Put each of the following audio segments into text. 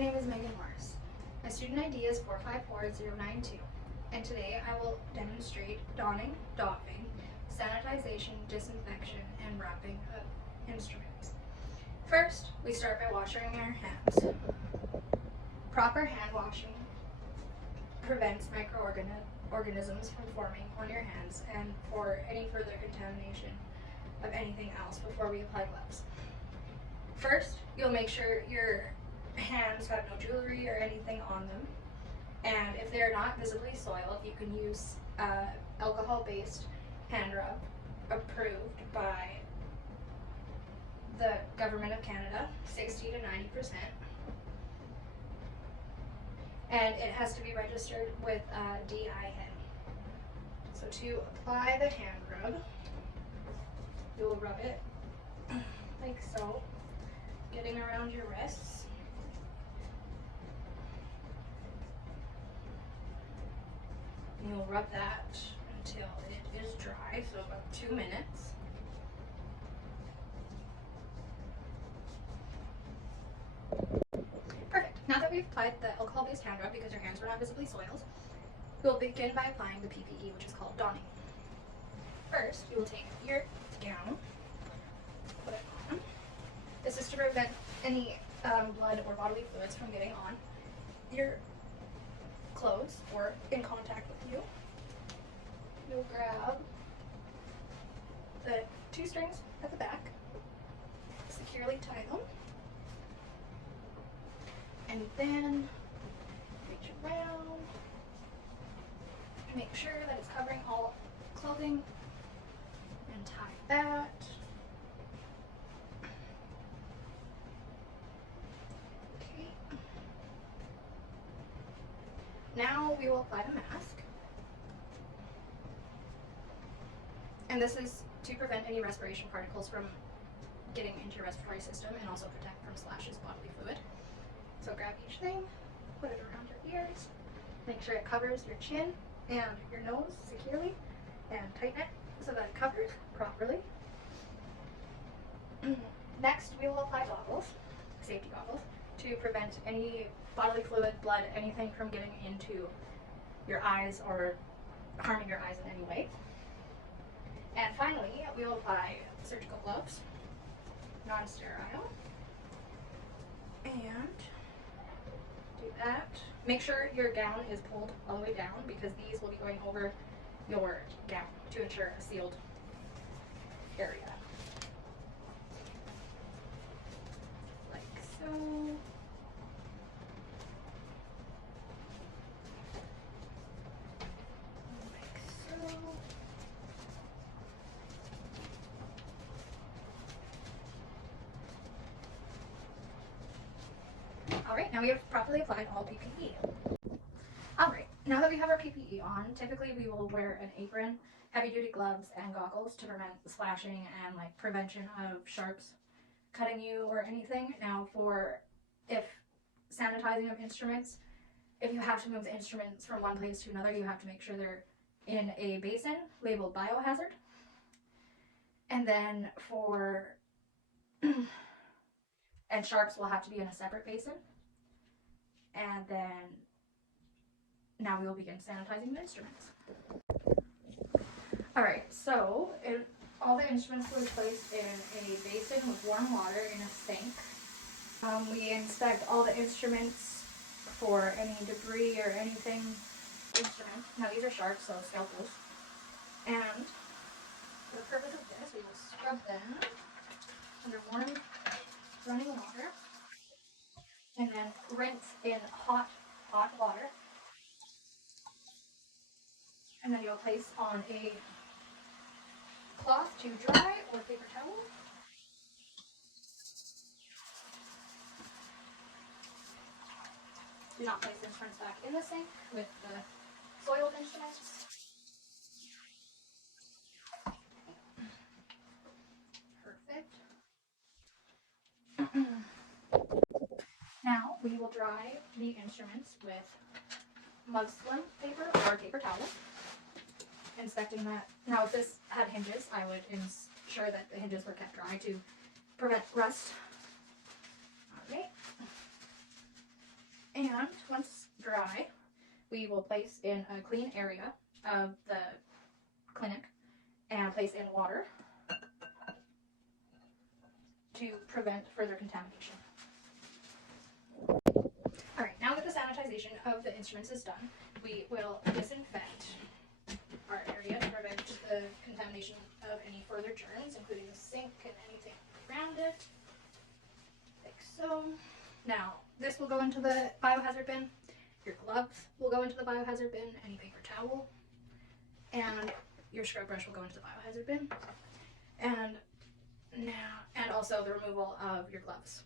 name is Megan Morris. My student ID is 454092, and today I will demonstrate donning, doffing, sanitization, disinfection, and wrapping of instruments. First, we start by washing our hands. Proper hand washing prevents microorganisms from forming on your hands and for any further contamination of anything else before we apply gloves. First, you'll make sure your hands have no jewelry or anything on them, and if they're not visibly soiled, you can use alcohol-based hand rub approved by the Government of Canada, 60 to 90%, and it has to be registered with DIN. So to apply the hand rub, you'll rub it like so, getting around your wrists. You'll rub that until it is dry, so about 2 minutes. Perfect. Now that we've applied the alcohol-based hand rub because your hands were not visibly soiled, we'll begin by applying the PPE, which is called donning. First, you will take your gown, put it on. This is to prevent any blood or bodily fluids from getting on your clothes or in contact with you. You'll grab the 2 strings at the back, securely tie them, and then reach around, make sure that it's covering all clothing, and tie that. Okay. Now we will apply the mask. And this is to prevent any respiration particles from getting into your respiratory system and also protect from splashes bodily fluid. So grab each thing, put it around your ears, make sure it covers your chin and your nose securely, and tighten it so that it covers properly. Next, we will apply goggles, safety goggles, to prevent any bodily fluid, blood, anything from getting into your eyes or harming your eyes in any way. And finally, we will apply surgical gloves, non-sterile, and do that. Make sure your gown is pulled all the way down because these will be going over your gown to ensure a sealed area. Like so. Like so. Alright, now we have properly applied all PPE. Alright, now that we have our PPE on, typically we will wear an apron, heavy-duty gloves, and goggles to prevent splashing and prevention of sharps cutting you or anything. Now if sanitizing of instruments, if you have to move the instruments from one place to another, you have to make sure they're in a basin labeled biohazard. And then and sharps will have to be in a separate basin. And then now we will begin sanitizing the instruments. Alright, so all the instruments will be placed in a basin with warm water in a sink. We inspect all the instruments for any debris or anything. Now these are sharps, so scalpels. And for the purpose of this, we will scrub them under warm running water, and then rinse in hot water, and then you'll place on a cloth to dry or paper towel. Do not place the instruments back in the sink with the soiled instruments. Perfect. Now we will dry the instruments with muslin paper or paper towel. Inspecting that. Now if this had hinges, I would ensure that the hinges were kept dry to prevent rust. Alright. we will place in a clean area of the clinic and place in water to prevent further contamination. Alright, now that the sanitization of the instruments is done, we will disinfect our area to prevent the contamination of any further germs, including the sink and anything around it, like so. Now, this will go into the biohazard bin. Your gloves will go into the biohazard bin, any paper towel, and your scrub brush will go into the biohazard bin. And also the removal of your gloves.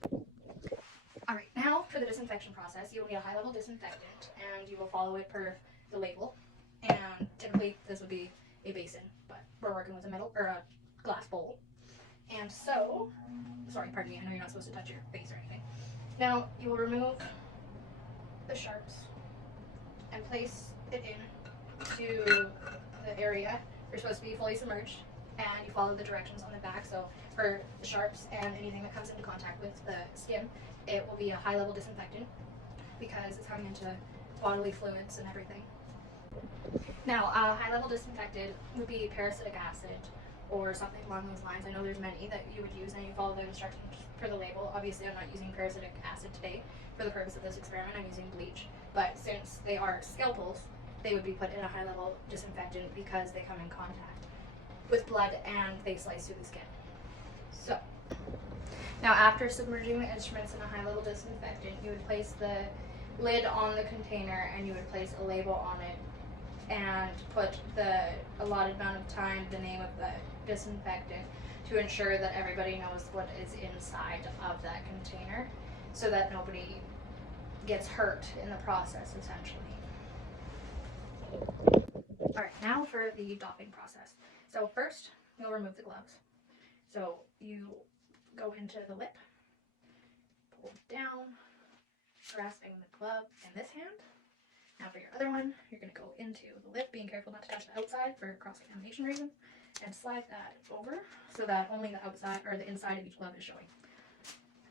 Alright, now for the disinfection process, you will need a high-level disinfectant, and you will follow it per the label. And typically this would be a basin, but we're working with a metal or a glass bowl. And so, sorry, pardon me, I know you're not supposed to touch your face or anything. Now you will remove the sharps and place it into the area. You're supposed to be fully submerged, and you follow the directions on the back. So for the sharps and anything that comes into contact with the skin, it will be a high-level disinfectant because it's coming into bodily fluids and everything. Now, high-level disinfectant would be parasitic acid or something along those lines. I know there's many that you would use, and you follow the instructions for the label. Obviously, I'm not using parasitic acid today for the purpose of this experiment. I'm using bleach, but since they are scalpels, they would be put in a high-level disinfectant because they come in contact with blood and they slice through the skin. So, now after submerging the instruments in a high-level disinfectant, you would place the lid on the container and you would place a label on it and put the allotted amount of time, the name of the disinfectant, to ensure that everybody knows what is inside of that container so that nobody gets hurt in the process, essentially. Alright, now for the doffing process. So first, you'll remove the gloves. So you go into the lip, pull it down, grasping the glove in this hand. Now for your other one, you're going to go into the lip, being careful not to touch the outside for cross-contamination reasons, and slide that over so that only the outside or the inside of each glove is showing.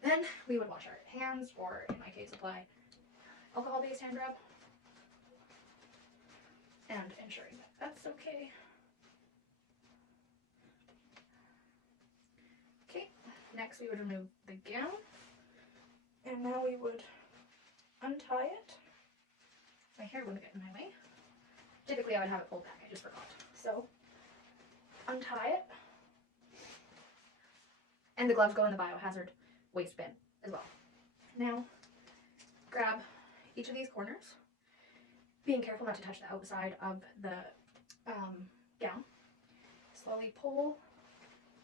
Then we would wash our hands, or in my case apply alcohol-based hand rub, and ensuring that that's okay. Okay, next we would remove the gown, and now we would untie it. My hair wouldn't get in my way. Typically I would have it pulled back, I just forgot. So, untie it. And the gloves go in the biohazard waste bin as well. Now, grab each of these corners, being careful not to touch the outside of the gown. Slowly pull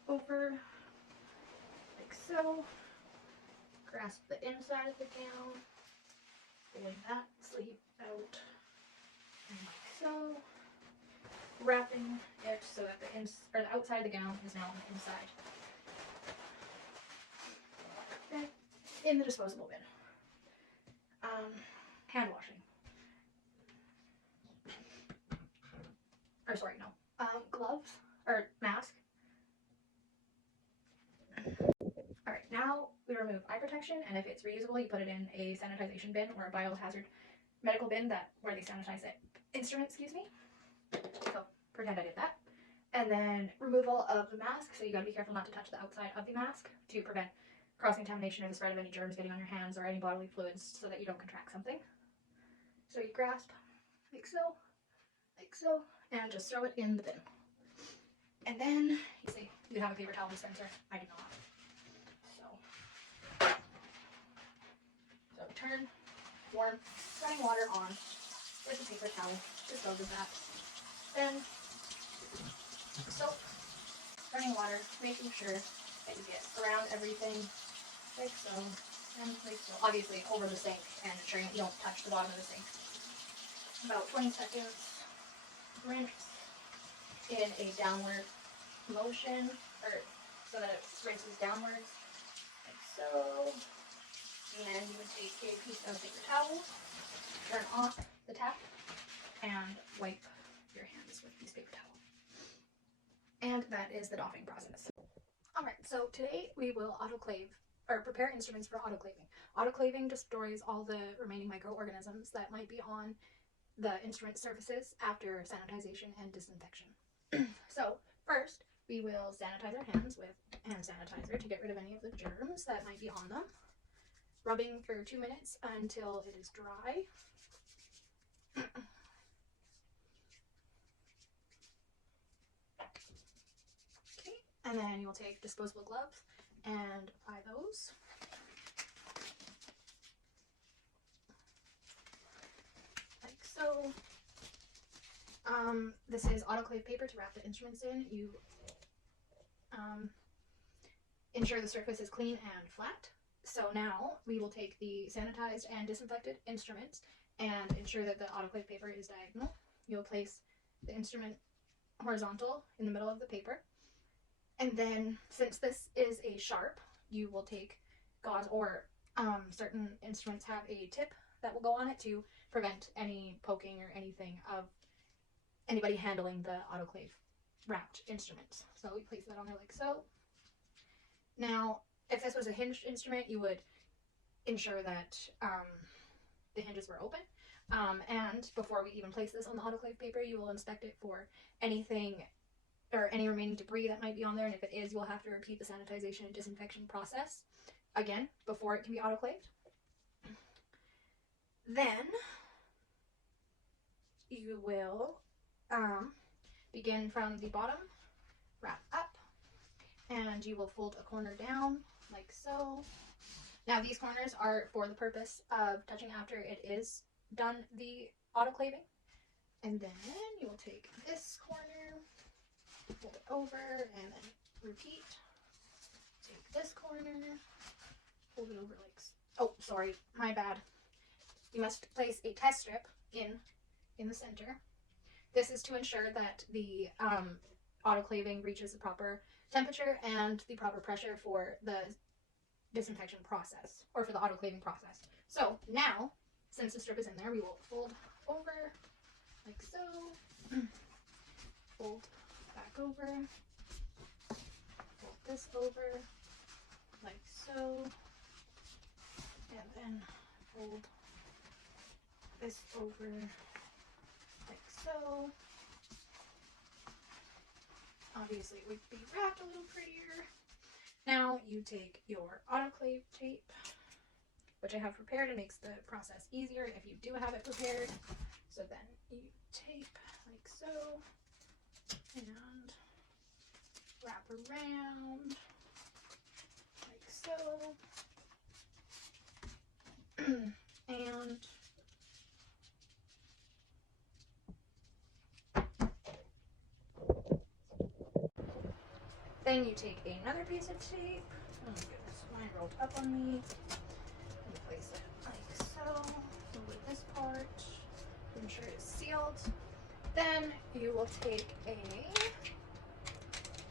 over, like so. Grasp the inside of the gown, pulling that sleeve out, and like so. Wrapping it so that the outside of the gown is now on the inside. Okay. In the disposable bin. Hand washing. Or sorry, no. Gloves or mask. Alright, now we remove eye protection, and if it's reusable, you put it in a sanitization bin or a biohazard medical bin where they sanitize the instrument, excuse me. So pretend I did that. And then removal of the mask, so you gotta be careful not to touch the outside of the mask to prevent cross-contamination and the spread of any germs getting on your hands or any bodily fluids so that you don't contract something. So you grasp like so, and just throw it in the bin. And then, you see, you have a paper towel dispenser. I do not. So turn warm running water on with a paper towel. Dispose of that. Then soap, running water, making sure that you get around everything like so, and like so. Obviously over the sink and ensuring that you don't touch the bottom of the sink. About 20 seconds. Rinse in a downward motion, or so that it rinses downwards, like so. And you would take a piece of paper towel, turn off the tap, and wipe your hands with this paper towel. And that is the doffing process. Alright, so today we will autoclave, or prepare instruments for autoclaving. Autoclaving destroys all the remaining microorganisms that might be on the instrument surfaces after sanitization and disinfection. So first, we will sanitize our hands with hand sanitizer to get rid of any of the germs that might be on them. Rubbing for 2 minutes until it is dry. Okay, and then you'll take disposable gloves and apply those. Like so. This is autoclave paper to wrap the instruments in. You ensure the surface is clean and flat. So now we will take the sanitized and disinfected instruments and ensure that the autoclave paper is diagonal. You'll place the instrument horizontal in the middle of the paper. And then, since this is a sharp, you will take gauze, or certain instruments have a tip that will go on it to prevent any poking or anything of anybody handling the autoclave wrapped instruments. So we place that on there like so. Now, if this was a hinged instrument, you would ensure that the hinges were open. And before we even place this on the autoclave paper, you will inspect it for anything or any remaining debris that might be on there. And if it is, you will have to repeat the sanitization and disinfection process again before it can be autoclaved. Then you will begin from the bottom, wrap up, and you will fold a corner down like so. Now these corners are for the purpose of touching after it is done the autoclaving. And then you will take this corner, fold it over, and then repeat. Take this corner, fold it over like so. Oh, sorry, my bad. You must place a test strip in the center. This is to ensure that the autoclaving reaches the proper temperature and the proper pressure for the disinfection process, or for the autoclaving process. So now, since the strip is in there, we will fold over like so, fold back over, fold this over like so, and then fold this over like so. Obviously it would be wrapped a little prettier. Now you take your autoclave tape, which I have prepared. It makes the process easier if you do have it prepared. So then you tape like so and wrap around like so. And then you take another piece of tape. Oh my goodness, mine rolled up on me. And place it like so over this part. Ensure it's sealed. Then you will take a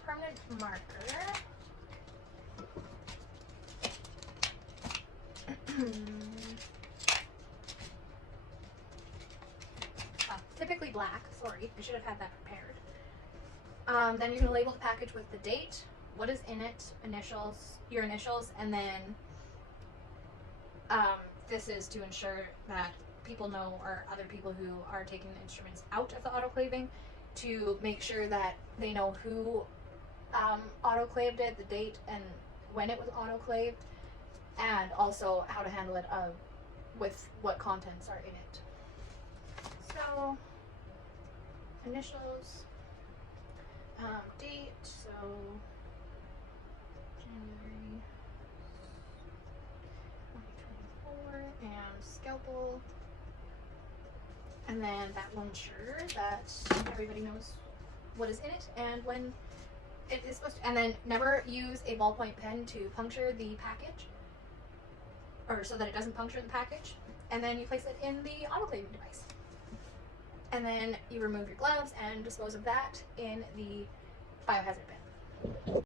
permanent marker. Typically black. Sorry, I should have had that prepared. Then you're going to label the package with the date, what is in it, initials, your initials, and then this is to ensure that people know, or other people who are taking the instruments out of the autoclaving, to make sure that they know who autoclaved it, the date, and when it was autoclaved, and also how to handle it with what contents are in it. So, initials, date, so January 2024, and scalpel, and then that will ensure that everybody knows what is in it and when it is supposed to. And then never use a ballpoint pen to puncture the package, or so that it doesn't puncture the package. And then you place it in the autoclaving device. And then you remove your gloves and dispose of that in the biohazard bin.